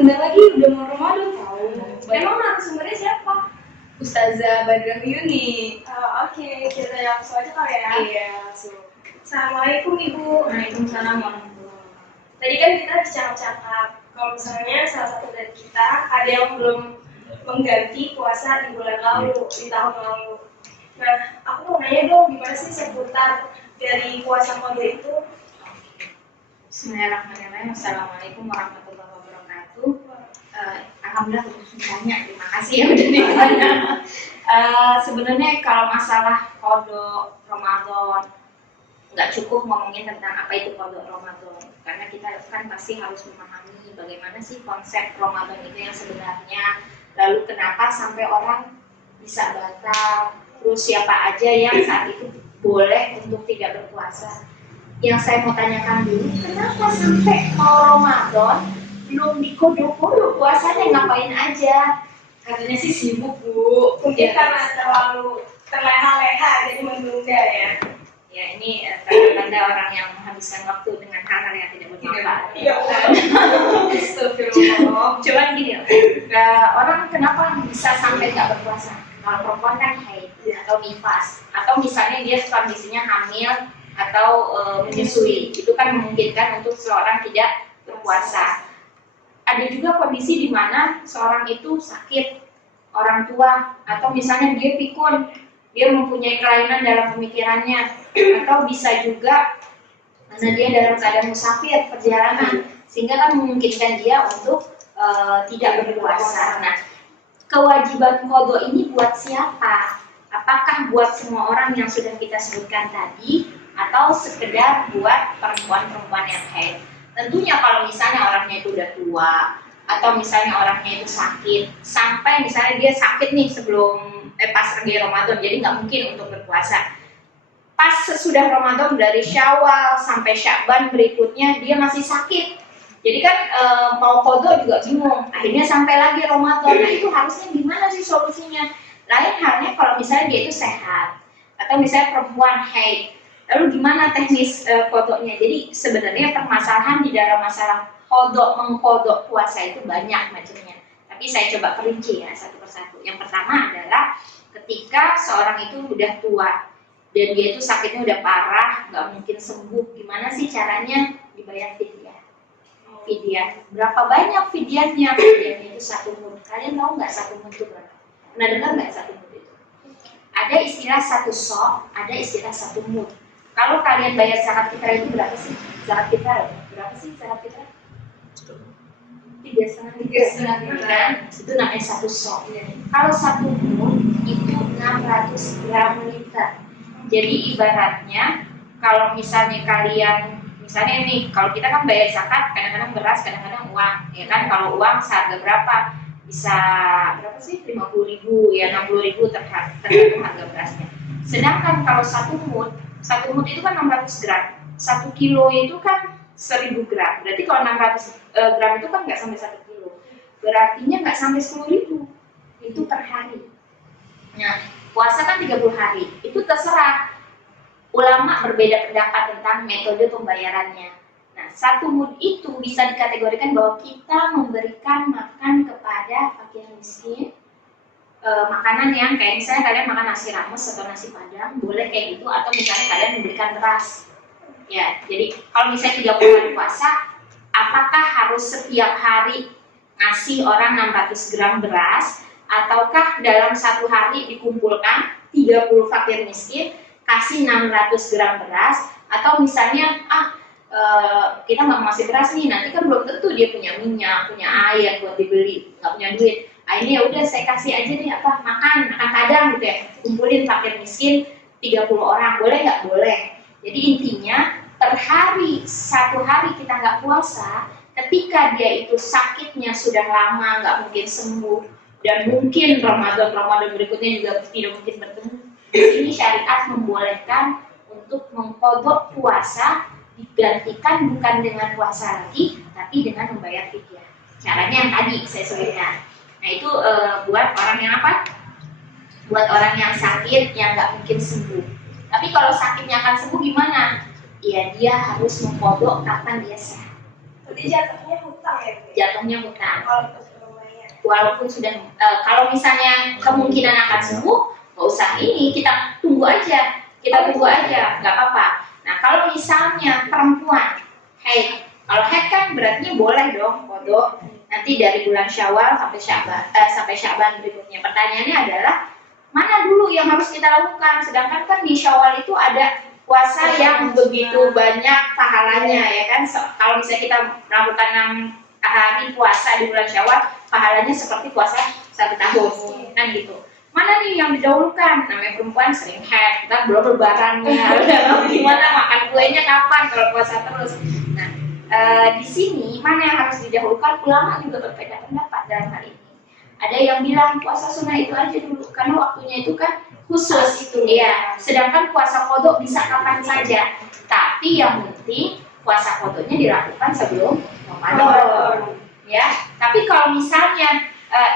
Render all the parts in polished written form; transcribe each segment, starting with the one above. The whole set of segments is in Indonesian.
bentar lagi udah mau Ramadan tahu. Emang narasumbernya siapa? Ustazah Badrah Yuni. Oke, kita langsung aja kali ya. Iya, langsung. Assalamualaikum Ibu. Waalaikumsalam warahmatullahi wabarakatuh. Tadi kan kita bercakap-cakap kalau misalnya salah satu dari kita ada yang belum mengganti puasa di bulan lalu, di tahun lalu. Nah, aku mau nanya dong, gimana sih seputar dari puasa qadha itu? Bismillahirrahmanirrahim. Assalamualaikum warahmatullahi wabarakatuh. Alhamdulillah ditanya, terima kasih ya udah ditanya. Sebenarnya kalau masalah qadha Ramadan nggak cukup ngomongin tentang apa itu qadha Ramadan, karena kita kan pasti harus memahami bagaimana sih konsep Ramadan itu yang sebenarnya, lalu kenapa sampai orang bisa batal, terus siapa aja yang saat itu boleh untuk tidak berpuasa. Yang saya mau tanyakan dulu, kenapa sampai mau Ramadan belum dikodok-kodok puasanya, ngapain aja? Katanya sih sibuk, Bu. Mungkin karena terlalu terleha-leha jadi menunda ya. Ya ini tanda-tanda orang yang menghabiskan waktu dengan hal-hal yang tidak bermanfaat. Iya, Astagfirullah. Cuman gini loh, orang kenapa bisa sampai nggak berpuasa? Kalau perempuan kan haid atau nifas, atau misalnya dia kondisinya hamil atau menyusui, itu kan memungkinkan untuk seorang tidak berpuasa. Ada juga kondisi di mana seorang itu sakit, orang tua, atau misalnya dia pikun, dia mempunyai kelainan dalam pemikirannya, atau bisa juga karena dia dalam keadaan musafir, perjalanan, sehingga kan memungkinkan dia untuk tidak berpuasa. Nah, kewajiban qadha ini buat siapa? Apakah buat semua orang yang sudah kita sebutkan tadi, atau sekedar buat perempuan-perempuan yang haid? Tentunya kalau misalnya orangnya itu udah tua, atau misalnya orangnya itu sakit, sampai misalnya dia sakit nih sebelum pas lagi Ramadan, jadi nggak mungkin untuk berpuasa. Pas sesudah Ramadan dari Syawal sampai Sya'ban berikutnya dia masih sakit, jadi kan mau qadha juga bingung. Akhirnya sampai lagi Ramadan. Nah itu harusnya gimana sih solusinya? Lain halnya kalau misalnya dia itu sehat, atau misalnya perempuan haid. Lalu gimana teknis qadhanya? Jadi sebenarnya permasalahan di dalam masalah mengqadha puasa itu banyak macamnya. Tapi saya coba perinci ya satu persatu. Yang pertama adalah ketika seorang itu udah tua dan dia itu sakitnya udah parah, nggak mungkin sembuh, gimana sih caranya? Dibayar fidyah. Fidyah. Berapa banyak fidyahnya? Fidyahnya itu 1 mud. Kalian tahu nggak 1 mud itu berapa? Pernah dengar nggak 1 mud itu? Ada istilah 1 sok, ada istilah 1 mud. Kalau kalian bayar zakat fitrah itu berapa sih? Zakat fitrah berapa sih zakat fitrah? 3,5 gram. Itu namanya 1 sok. Kalau 1 mud itu 600 gram liter. Jadi ibaratnya kalau misalnya kalian, misalnya nih, kalau kita kan bayar zakat kadang-kadang beras, kadang-kadang uang, ya kan? Kalau uang seharga berapa? Bisa berapa sih? 50.000 ya, 60.000 tergantung harga berasnya. Sedangkan kalau 1 mud itu kan 600 gram. 1 kilo itu kan 1000 gram. Berarti kalau 600 gram itu kan nggak sampai 1 kilo. Berartinya nggak sampai 10.000. Itu per hari. Nah, puasa kan 30 hari. Itu terserah. Ulama berbeda pendapat tentang metode pembayarannya. Nah, 1 mud itu bisa dikategorikan bahwa kita memberikan makan kepada fakir miskin, makanan yang kayak misalnya kalian makan nasi rames atau nasi padang, boleh kayak gitu, atau misalnya kalian memberikan beras. Ya, jadi kalau misalnya 30 hari puasa, apakah harus setiap hari ngasih orang 600 gram beras, ataukah dalam 1 hari dikumpulkan 30 fakir miskin, kasih 600 gram beras, atau misalnya kita nggak mau ngasih beras nih, nanti kan belum tentu dia punya minyak, punya air buat dibeli, nggak punya duit. Akhirnya ya udah saya kasih aja nih makan kadang gitu ya, kumpulin fakir miskin 30 orang, boleh nggak? Boleh. Jadi intinya per hari, 1 hari kita nggak puasa, ketika dia itu sakitnya sudah lama, nggak mungkin sembuh, dan mungkin Ramadan berikutnya juga tidak mungkin bertemu. Ini syariat membolehkan untuk mengqadha puasa, digantikan bukan dengan puasa lagi, tapi dengan membayar fidyah. Caranya yang tadi saya sebutkan. Nah itu buat orang yang apa? Buat orang yang sakit, yang nggak mungkin sembuh. Tapi kalau sakitnya akan sembuh gimana? Ya dia harus mengqadha kapan dia sehat. Berarti jatuhnya hutang ya Bu? Jatuhnya hutang. Walaupun sudah membayar. Walaupun sudah kalau misalnya kemungkinan akan sembuh, nggak usah ini, kita tunggu aja, nggak apa-apa. Nah kalau misalnya perempuan haid, kalau haid kan berarti boleh dong kodok nanti dari bulan Syawal sampai Sya'ban berikutnya. Pertanyaannya adalah mana dulu yang harus kita lakukan? Sedangkan kan di Syawal itu ada puasa yang begitu banyak pahalanya ya kan. Kalau misalnya kita melakukan 6 hari puasa di bulan Syawal, pahalanya seperti puasa 1 tahun kan gitu. Mana nih yang didahulukan? Namanya perempuan sering haid, kita belum lebarannya, gimana makan kuenya kapan kalau puasa terus. Nah di sini mana yang harus didahulukan? Ulama juga berbeda pendapat dalam hal ini. Ada yang bilang puasa sunnah itu aja dulu karena waktunya itu kan khusus itu ya. Sedangkan puasa qadha bisa kapan saja. Tapi yang penting puasa qadhanya dilakukan sebelum Ramadan. Ya. Tapi kalau misalnya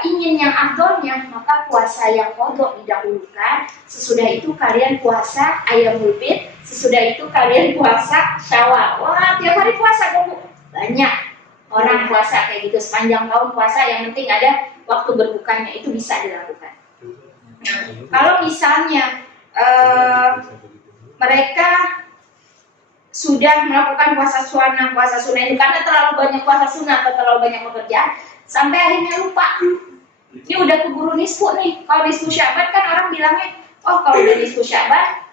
ingin yang afdolnya, maka puasa yang qadha didahulukan. Sesudah itu kalian puasa Ayyamul Bid, sesudah itu kalian puasa Syawal. Wah, tiap hari puasa dong, Bu. Banyak orang puasa kayak gitu sepanjang tahun puasa, yang penting ada waktu berbukanya, itu bisa dilakukan. Nah, kalau misalnya mereka sudah melakukan puasa sunnah itu karena terlalu banyak puasa sunnah atau terlalu banyak pekerjaan, sampai akhirnya lupa. Ini udah keburu nisfu nih. Kalau nisfu Sya'ban kan orang bilangnya, oh kalau udah nisfu Sya'ban,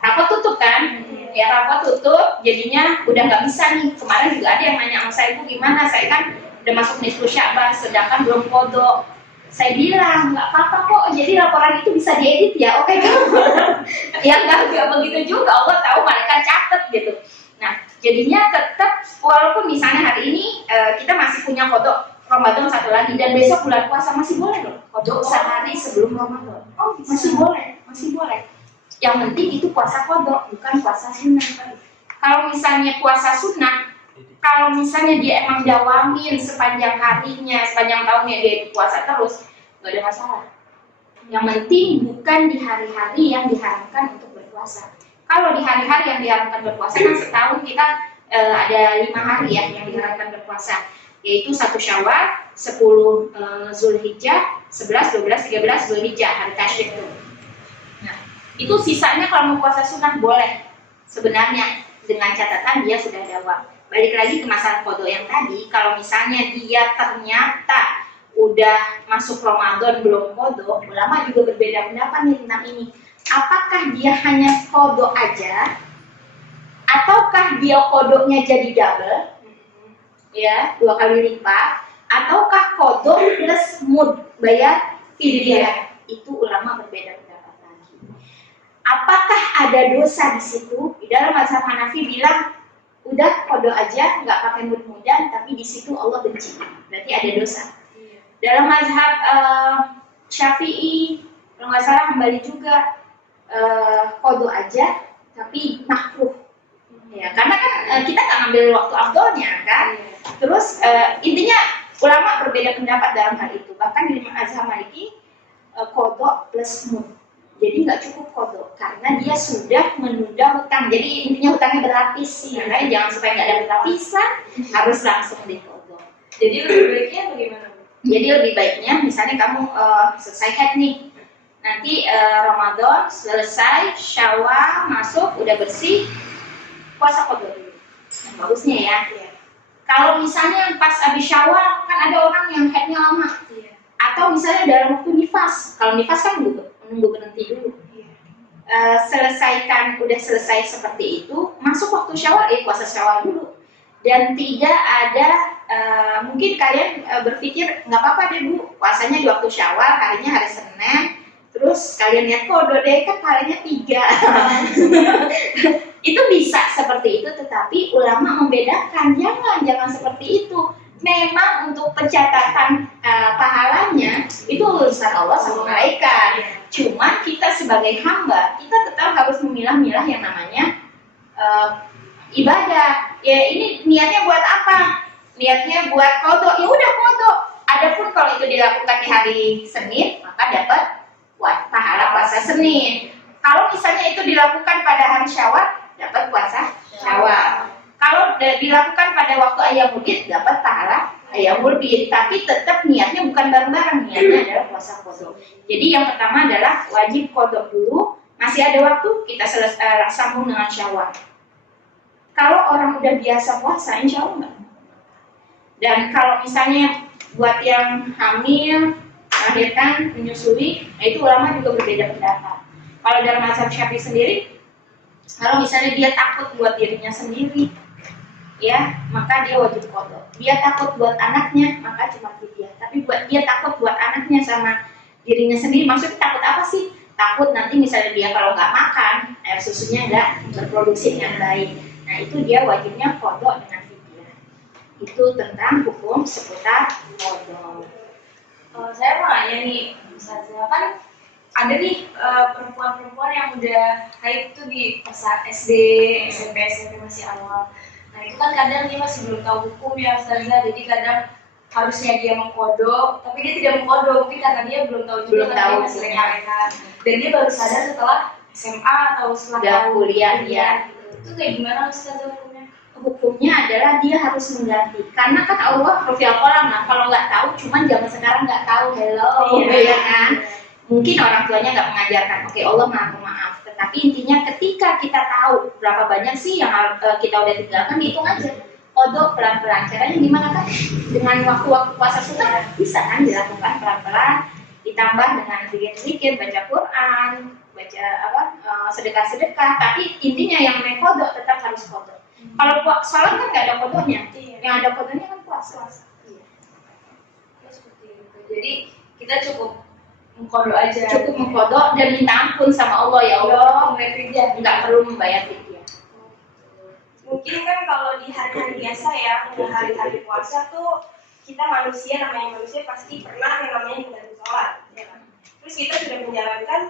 rapat tutup kan? Ya rapat tutup, jadinya udah nggak bisa nih. Kemarin juga ada yang nanya sama saya, Bu gimana? Saya kan udah masuk nisfu Sya'ban, sedangkan belum qadha. Saya bilang nggak apa-apa kok. Jadi laporan itu bisa diedit ya? Oke kan? Ya nggak begitu juga. Allah tahu, mereka catat gitu. Nah, jadinya tetap walaupun misalnya hari ini kita masih punya qadha Ramadan 1 lagi dan besok bulan puasa, masih boleh loh qadha sehari sebelum Ramadan. Oh, masih boleh. Yang penting itu puasa qadha, bukan puasa sunnah. Kalau misalnya puasa sunnah, kalau misalnya dia emang dawamin sepanjang harinya, sepanjang tahunnya dia itu puasa terus, nggak ada masalah. Yang penting bukan di hari-hari yang diharamkan untuk berpuasa. Kalau di hari-hari yang diharamkan berpuasa kan setahun kita ada 5 hari ya yang diharamkan berpuasa, yaitu 1 Syawal, 10 Zulhijjah, 11, 12, 13 Zulhijjah, hari tasyrik itu. Nah, itu sisanya kalau mau puasa sunnah boleh sebenarnya, dengan catatan dia sudah dawam. Balik lagi ke masalah qadha yang tadi, kalau misalnya dia ternyata udah masuk Ramadan belum qadha, ulama juga berbeda pendapat nih tentang ini. Apakah dia hanya qadha aja, ataukah dia qadhanya jadi double, ya 2 kali lipat, ataukah qadha plus mud bayar fidyah? Itu ulama berbeda pendapat lagi. Apakah ada dosa di situ? Di dalam mazhab Hanafi bilang udah qadha aja, nggak pakai mud mudan, tapi di situ Allah benci, berarti ada dosa. Dalam mazhab Syafi'i, kalau nggak salah Hambali juga qadha aja, tapi makruh. Ya, karena kan kita nggak ngambil waktu afdolnya kan. Terus intinya ulama berbeda pendapat dalam hal itu. Bahkan di mazhab Maliki qadha plus mud. Jadi nggak cukup qadha karena dia sudah menunda hutang. Jadi intinya hutangnya berlapis. Makanya jangan supaya nggak ada lapisan, harus langsung diqadha. Jadi lebih baiknya bagaimana? Jadi lebih baiknya misalnya kamu selesai haid nih, nanti Ramadan selesai, Syawal masuk, udah bersih, puasa qadha dulu. Yang bagusnya ya. Kalau misalnya pas habis Syawal kan ada orang yang haidnya lama, atau misalnya dalam waktu nifas. Kalau nifas kan menunggu berhenti dulu. Udah selesai seperti itu, masuk waktu Syawal, puasa Syawal dulu. Dan tidak ada mungkin kalian berpikir nggak apa-apa deh Bu, puasanya di waktu Syawal, harinya hari Senin, terus kalian lihat qadha deh kan harinya 3. Itu bisa seperti itu, tetapi ulama membedakan, jangan seperti itu. Memang untuk pencatatan pahalanya itu urusan Allah sama malaikat. Cuman kita sebagai hamba, kita tetap harus memilah-milah yang namanya ibadah. Ya ini niatnya buat apa? Niatnya buat qadha, ya udah qadha. Adapun kalau itu dilakukan di hari Senin, maka dapat pahala puasa Senin. Kalau misalnya itu dilakukan pada hari Syawal, dapat puasa Syawal. Kalau kalau dilakukan pada waktu Ayyamul Bid dapat pahala Ayyamul Bid, tapi tetap niatnya bukan bareng-bareng, niatnya adalah puasa qadha. Jadi yang pertama adalah wajib qadha dulu, masih ada waktu kita sambung dengan Syawal. Kalau orang udah biasa puasa, insya Allah enggak. Dan kalau misalnya buat yang hamil, melahirkan, menyusui, nah itu ulama juga berbeda pendapat. Kalau dalam mazhab Syafi'i sendiri, kalau misalnya dia takut buat dirinya sendiri, ya maka dia wajib qadha. Dia takut buat anaknya, maka cuma fidyah. Tapi buat dia takut buat anaknya sama dirinya sendiri, maksudnya takut apa sih? Takut nanti misalnya dia kalau nggak makan, air susunya nggak berproduksi dengan baik. Nah itu dia wajibnya qadha dengan fidyah. Itu tentang hukum seputar qadha. Saya mau nanya nih, Ustazah, kan ada nih perempuan-perempuan yang udah haid tuh di masa SD, SMP masih awal. Nah itu kan kadang dia masih belum tahu hukum ya Ustazah, jadi kadang harusnya dia mengkodok, tapi dia tidak mengkodok, mungkin karena dia belum tahu juga, karena dia masih reka-reka. Dan dia baru sadar setelah SMA atau setelah kuliah, ya. Itu kayak gimana Ustazah hukumnya? Hukumnya adalah dia harus mengganti, karena kan Allah Rafiul Qalam, nah kalau nggak tahu, cuman zaman sekarang nggak tahu, ya kan? Mungkin orang tuanya nggak mengajarkan, oke Allah maha pemaaf. Tetapi intinya ketika kita tahu berapa banyak sih yang kita udah tinggalkan, dihitung aja. Qadha pelan-pelan. Caranya gimana kan? Dengan waktu-waktu puasa sunnah bisa kan dilakukan pelan-pelan, ditambah dengan zikir-zikir, baca Quran, baca sedekah-sedekah. Tapi intinya yang namanya qadha tetap harus qadha. Kalau sholat kan nggak ada qadhanya, yang ada qadhanya kan puasa. Iya. Seperti itu. Jadi kita cukup mengkodok aja. Cukup mengkodok dan minta ampun sama Allah, ya Allah, nggak perlu membayar fidyah. Mungkin kan kalau di hari-hari biasa ya, hari-hari puasa tuh kita namanya manusia pasti pernah yang namanya mengganggu sholat, ya kan? Terus kita sudah menjalankan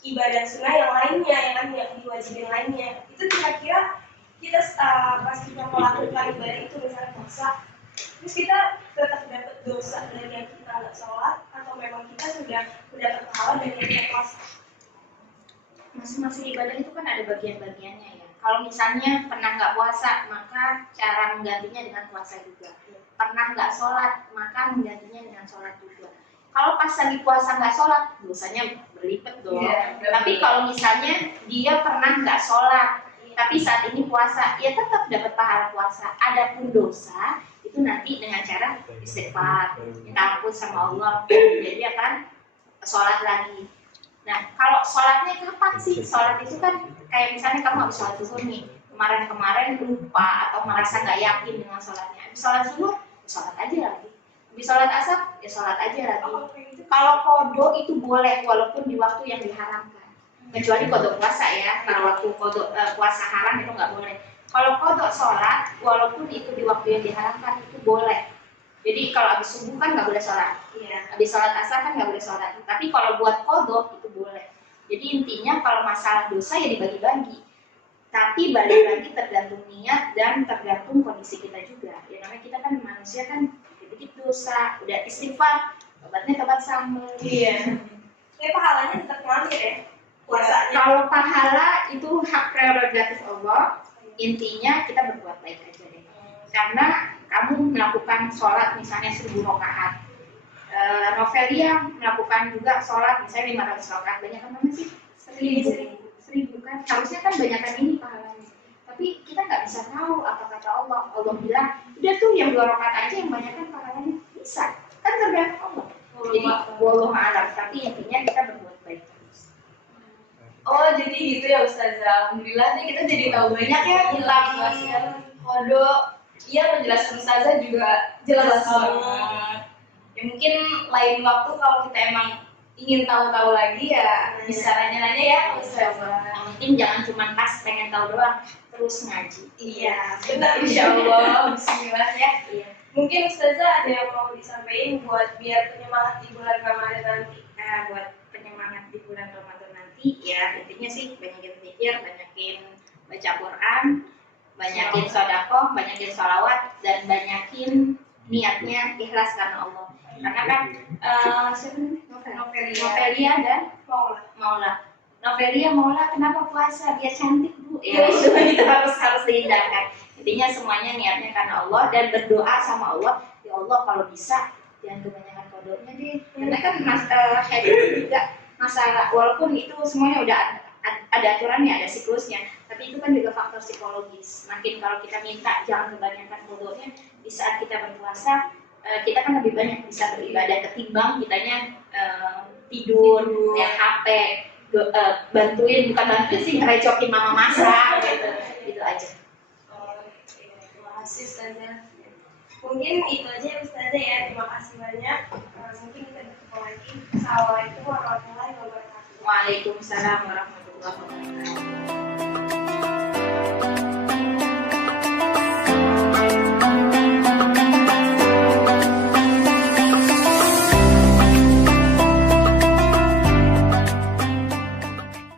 ibadah sunnah yang lainnya, yang diwajibin lainnya. Itu kira-kira kita pas kita melakukan ibadah itu misalnya puasa, terus kita tetap dapat dosa dari yang kita nggak sholat, atau memang kita sudah mendapat pahala dari yang kita puasa? Masing-masing ibadah itu kan ada bagian-bagiannya ya. Kalau misalnya pernah nggak puasa, maka cara menggantinya dengan puasa juga. Pernah nggak sholat, maka menggantinya dengan sholat juga. Kalau pas lagi puasa nggak sholat, dosanya berlipat dong. Tapi kalau misalnya dia pernah nggak sholat, tapi saat ini puasa, ya tetap dapat pahala puasa. Adapun dosa itu nanti dengan cara istighfar, minta ampun sama Allah, jadi akan sholat lagi. Nah, kalau sholatnya kapan sih? Sholat itu kan kayak misalnya kamu habis sholat zuhur nih, kemarin lupa atau merasa nggak yakin dengan sholatnya. Habis sholat zuhur, ya sholat aja lagi. Habis sholat asar, ya sholat aja lagi. Kalau qadha itu boleh walaupun di waktu yang diharamkan, kecuali qadha puasa ya. Kalau waktu qadha puasa haram itu nggak boleh. Kalau qadha sholat, walaupun itu di waktu yang diharamkan itu boleh. Jadi kalau habis subuh kan nggak boleh sholat, habis sholat asar kan nggak boleh sholat. Tapi kalau buat qadha itu boleh. Jadi intinya kalau masalah dosa ya dibagi-bagi. Tapi balik lagi tergantung niat dan tergantung kondisi kita juga. Ya namanya kita kan manusia kan dikit-dikit dosa, udah istighfar, obatnya tobat sambal. Iya. Ya pahalanya tetap ngalir ya. Puasanya. Kalau pahala itu hak prerogatif Allah. Intinya kita berbuat baik aja deh. Karena kamu melakukan sholat misalnya 1000 rakaat, Novelia melakukan juga sholat misalnya 500 rakaat, banyak kan mana sih? 1000 kan? Harusnya kan banyakan ini pahalanya. Tapi kita nggak bisa tahu apa kata Allah. Allah bilang, udah tuh yang 2 rakaat aja yang banyakan pahalanya, bisa. Kan tergantung Allah. Jadi wallahu a'lam. Tapi intinya kita berbuat baik terus. Oh jadi gitu ya Ustazah. Alhamdulillah nih kita jadi tahu banyak ya tentang qadha. Iya, menjelaskan Ustazah juga jelas banget. Ya mungkin lain waktu kalau kita emang ingin tahu-tahu lagi ya bisa nanya-nanya ya Ustazah. Yang penting jangan cuma pas pengen tahu doang, terus ngaji. Iya, benar insyaallah. Bismillah ya. Iya. Mungkin Ustazah ada yang mau disampaikan buat biar penyemangat di bulan Ramadan nanti. Buat penyemangat di bulan Ramadan nanti, ya intinya sih banyakin zikir, banyakin baca Quran, banyakin sedekah, banyakin sholawat, dan banyakin niatnya ikhlas karena Allah. Karena kan Novelia dan Maula. Novelia Maula kenapa puasa? Biar cantik Bu. Ya itu harus dihindarkan. Itu Intinya semuanya niatnya karena Allah dan berdoa sama Allah, ya Allah kalau bisa jangan kebanyakan kodoknya deh. Karena kan hadis juga masalah, walaupun itu semuanya udah ada aturannya, ada siklusnya, tapi itu kan juga faktor psikologis. Makin kalau kita minta jangan kebanyakan kodoknya, di saat kita berpuasa kita kan lebih banyak bisa beribadah ketimbang kitanya tidur, lihat HP, bantuin, bukan bantuin sih, ngerecokin mama masak gitu, gitu aja. Terima kasih Ustazah. Mungkin itu aja ya Ustazah ya, terima kasih banyak. Mungkin kita bertemu lagi. Assalamualaikum warahmatullahi wabarakatuh. Waalaikumsalam warahmatullahi wabarakatuh.